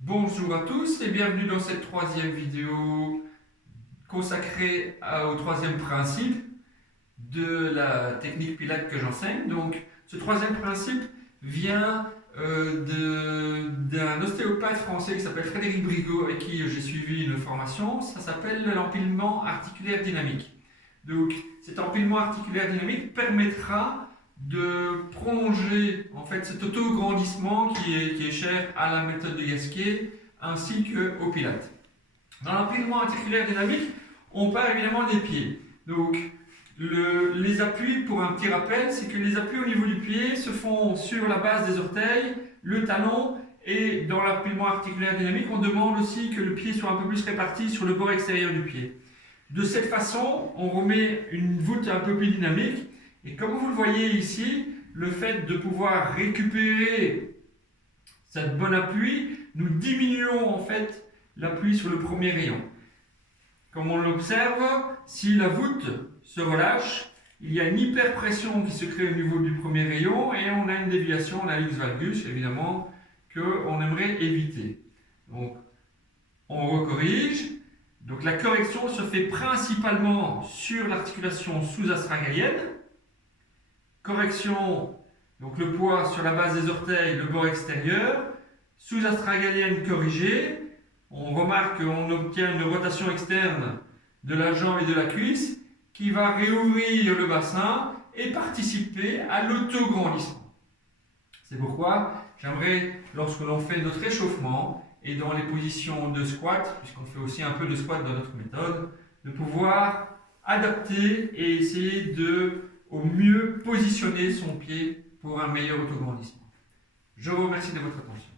Bonjour à tous et bienvenue dans cette troisième vidéo consacrée au troisième principe de la technique Pilates que j'enseigne. Donc, ce troisième principe vient d'un ostéopathe français qui s'appelle Frédéric Brigaud, avec qui j'ai suivi une formation. Ça s'appelle l'empilement articulaire dynamique. Donc, cet empilement articulaire dynamique permettra de prolonger en fait cet auto-grandissement qui est cher à la méthode de Gasquet ainsi qu'au Pilates. Dans l'empilement articulaire dynamique, on part évidemment des pieds. Donc, les appuis, pour un petit rappel, c'est que les appuis au niveau du pied se font sur la base des orteils, le talon, et dans l'empilement articulaire dynamique, on demande aussi que le pied soit un peu plus réparti sur le bord extérieur du pied. De cette façon, on remet une voûte un peu plus dynamique. Et comme vous le voyez ici, le fait de pouvoir récupérer cette bonne appui, nous diminuons en fait l'appui sur le premier rayon. Comme on l'observe, si la voûte se relâche, il y a une hyperpression qui se crée au niveau du premier rayon et on a une déviation, la luxe valgus, évidemment, qu'on aimerait éviter. Donc, on recorrige. Donc, la correction se fait principalement sur l'articulation sous-astragalienne. Correction, donc le poids sur la base des orteils, le bord extérieur. Sous-astragalienne corrigée. On remarque qu'on obtient une rotation externe de la jambe et de la cuisse qui va réouvrir le bassin et participer à l'autograndissement. C'est pourquoi j'aimerais, lorsque l'on fait notre échauffement et dans les positions de squat, puisqu'on fait aussi un peu de squat dans notre méthode, de pouvoir adapter et essayer de au mieux positionner son pied pour un meilleur autograndissement. Je vous remercie de votre attention.